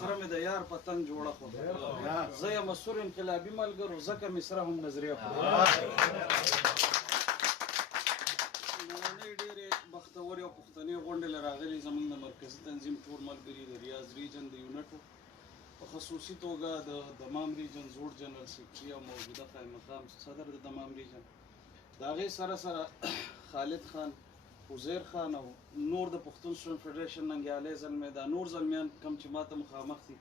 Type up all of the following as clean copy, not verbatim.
سره مې د یار په تن جوړه خو زه یم مسور انقلابي ملګرو ځکه مې سره هم نظریه خو نننۍ ډېرې بختورې او پښتنې غونډې له راغلي زموږ د مرکزي تنظیم ټول ملګري د ریاض ریجن د یونټو په خصوصي توګه د دمام ریجن زوړ جنرال سیکرټري او موجوده قائم مقام صدر د دمام ریجن د هغې سره خالد خان عزیر خان او نور د پښتون سټوډنټ فدریشن ننګیالی زلمی دا نور زلمیان کوم چې ما ته مخامخ دي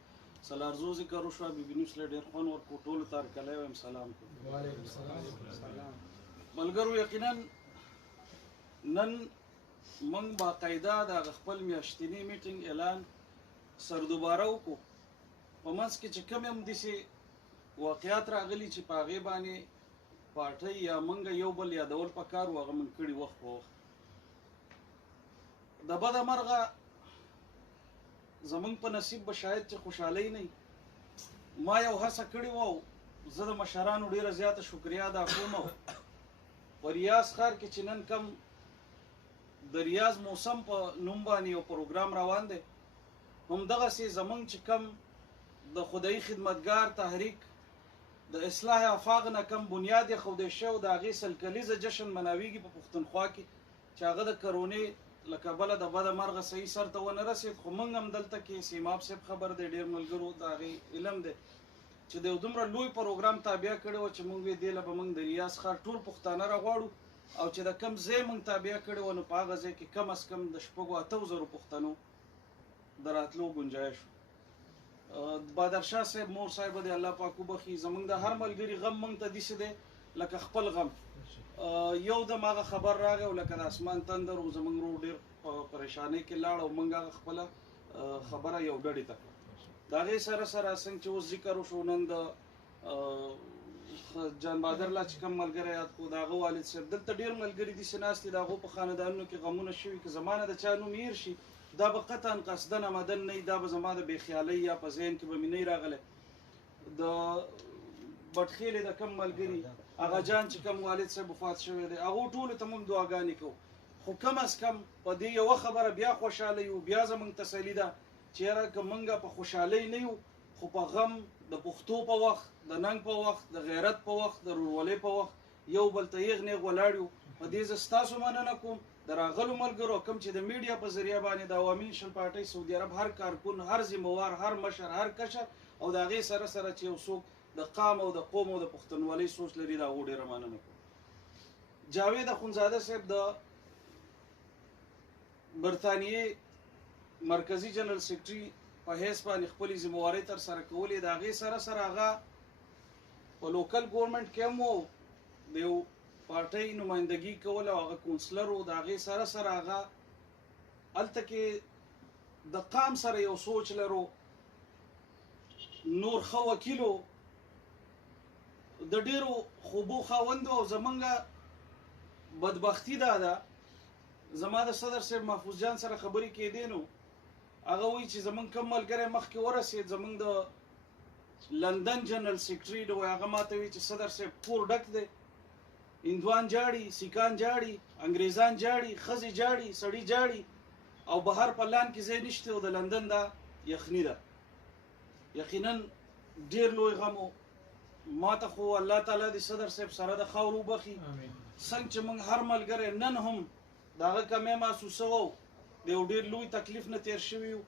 سلارزو ذکر وشوه بي بي نیوز له ډېر خوند ورکړو ټولو ته هرکلی وایم سلام ملګرو یقینا نن موږ باقاعده د هغه خپل میاشتني میټینګ اعلان سردوباره وکړو په منځ کې چې کوم هم داسې واقعات راغلي چې په هغې باندې پارټۍ یا موږ یو بل یادول پکار و هغه موږ کړي وخت په وخت د بده مرغه زمونږ په نصیب به شاید چې خوشحالۍ نه ما یو هڅه کړې وه زه د مشرانو ډېره زیاته شکریا ادا کوم په ریاض ښار کې چې نن کم د ریاض موسم په نوم باندې یو پروګرام روان دی همدغسې زمونږ چې کم د خدایي خدمتګار تحریک د اصلاح افاق نه کم بنیاد ایښودی شوی د هغې سلکلیزه جشن مناویږي په پښتونخوا کې چې هغه د کرونې له کبله د بده مرغه صحیح سر ته ونه رسېد خو موږ هم دلته کې سیماب صاحب خبر دی ډېر ملګرو د هغې علم دی چې د یو دومره لوی پروګرام تابع کړی وه چې موږ وې دې له به موږ د ریاض ښار ټول پښتانه راغواړو او چې د کم ځای موږ تابع کړی وه نو په هغه ځای کې کم از کم د 8,000 پښتنو د راتلو ګنجایش و بادرشاه صاحب مور صاحب دی الله پاک وبخي زمونږ د هر ملګري غم موږ ته داسې دی لکه خپل غم یو دم هغه خبر راغی او لکه د اسمان تندر و زمونږ ورور ډېر په پریشانۍ کې لاړ او موږ هغه خپله خبره یو ډډې ته کړه د هغې سره څنګه چې اوس ذکر وشو نن د جان بهادر لا چې کوم ملګری یاد کړو د هغه والد صاحب دلته ډېر ملګري داسې ناست دي د هغو په خاندانونو کې غمونه شوي که زما نه د چا نوم هېر شي دا به قطعا قصدن آمدن نه دا به زما د بېخیالۍ یا په ذهن کې به مې نه راغلی د بټخېلې د کم ملګري هغه جان چې کم والد صاحب وفات شوی دی هغو ټولو ته موږ دعاګانې کوو خو کم از کم په دې یوه خبره بیا خوشحاله یو بیا زموږ تسلي ده چې یاره که موږ په خوشحالۍ نه یو خو په غم د پښتو په وخت د ننګ په وخت د غیرت په وخت د ورورولۍ په وخت یو بل ته یېغ نیغ ولاړ یو په دې زه ستاسو مننه کوم د راغلو ملګرو کوم چې د میډیا په ذریعه باندې د عوامي نیشنل پارټۍ سعودي عرب هر کارکون هر ذمهوار هر مشر هر کشر او د هغې سره چې یو څوک د قام او د قوم او د پښتونولۍ سوچ لري د هغو ډېره مننه کوم جاوید اخونزاده صاحب د برطانیې مرکزي جنرال سیکرټري په حیث باندې خپلې ذمهوارۍ ترسره کولې د هغې سره هغه په لوکل ګورنمنټ کې هم و د یو پارټۍ نمایندګي کوله او هغه کونسلر و د هغې سره هغه هلته کې د قام سره یو سوچ لرو نور ښه وکیل و د ډېرو خوبو خاوند او زمونږ بدبختي دا ده زما د صدر صاحب محفوظ جان سره خبرې کېدې نو هغه وایي چې زمونږ کم ملګری مخکې ورسېد زمونږ د لندن جنرال سیکرټري د هغه ما ته وایي چې صدر صاحب کور ډک دی هندوان جاړي سیکان جاړي انګریزان جاړي ښځې جاړي سړي جاړي او بهر په لان کې ځای نشته او د لندن دا یخني ده یقینا ډېر لوی غم و ما ته خو الله تعالی د صدر صاحب سره د خاورو وبخي څنګه چې موږ هر ملګری نن هم د هغه کمی محسوسوو د یو ډېر لوی تکلیف نه تېر شوي یو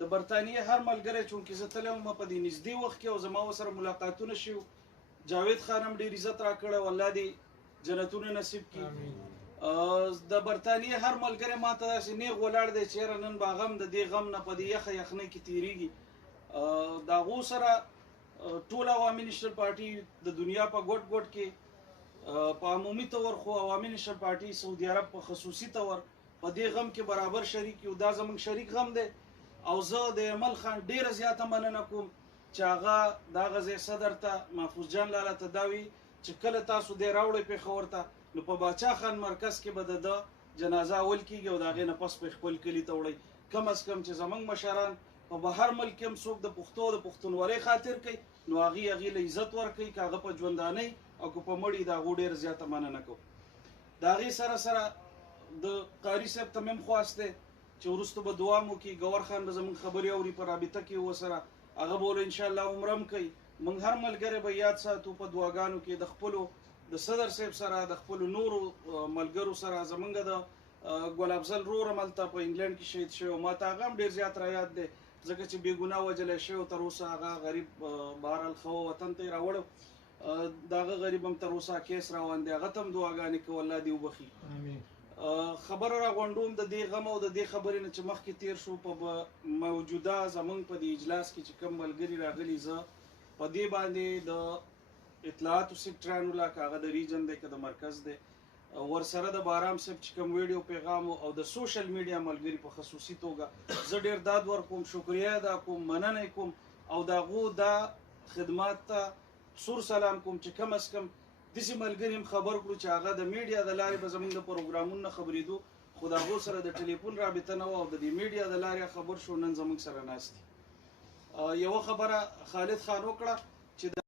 د برطانیې هر ملګری چونکې زه تللی وم په دې نږدې وخت کې او زما ورسره ملاقاتونه شوي جاوید خان هم ډېر عزت راکړی او الله دې جنتونه نصیب کړي د برطانیې هر ملګری ما ته داسې نیغ ولاړ دی چې یاره نن به غم د دې غم نه په دې یخه یخنۍ کې تېرېږي د هغو سره ټول عوامي نیشنل پارټي د دنیا په ګوټ ګوټ کې په عمومي طور خو عوامي نیشنل پارټي سعودي عرب په خصوصي طور په دې غم کې برابر شریک یو دا زموږ شریک غم دی او زه د ایمل خان ډېره زیاته مننه کوم چې هغه د هغه ځای صدر ته محفوظ جان لاله ته دا وي چې کله تاسو دې راوړئ پېښور ته نو په باچا خان مرکز کې به د جنازه اول کېږي او د هغې نه پس په خپل کلي ته وړئ کم از کم چې زموږ مشران په بهر ملک کې هم څوک د پښتو د پښتونولۍ خاطر کوي نو هغې له عزت ورکوي که هغه په ژوندانۍ او که په مړي د هغو ډېره زیاته مننه کوو د هغې سره د قاري صاحب ته مې هم خواست دی چې وروسته به دعا مو کوي. ګور خان به زموږ خبرې اوري په رابطه کې ورسره، هغه به ول انشاءالله عمره هم کوي. موږ هر ملګری به یاد ساتو په دعاګانو کې، د خپلو د صدر صاحب سره، د خپلو نورو ملګرو سره. زمونږ د ګل افضل رور هملته په انګلند کې شهید شوی، ما ته هغه هم ډېر زیات را یاد دی ځکه چې بې ګناه وجلی شوی. تر اوسه هغه غریب بهرحال ښه وطن ته یې راوړو، د هغه غریب هم تر اوسه کیس روان دی، هغه ته هم دعاګانې کوو الله دې وبخي. خبره را غونډوم د دې غم او د دې خبرې نه چې مخکې تیر شو په موجوده زمونږ په دې اجلاس کې چې کوم ملګري راغلي، زه په دې باندې د اطلاعاتو سیکټرانو لا که هغه د ریجن دی که د مرکز دی ورسره د بارام صاحب چې کوم ویډیو پیغام او د سوشل میډیا ملګري په خصوصي توګه زه ډېر داد ورکوم، شکریه ادا کوم، مننه کوم او د هغو دا خدمات ته سور سلام کوم چې کم از کم داسې ملګري هم خبر کړو چې هغه د میډیا د لارې به زموږ د پروګرامونو نه خبرېدو، خو د هغو سره د ټلیفون رابطه نه وه او د دې میډیا د لارې خبر شو، نن زموږ سره ناست دي. یوه خبره خالد خان وکړه چې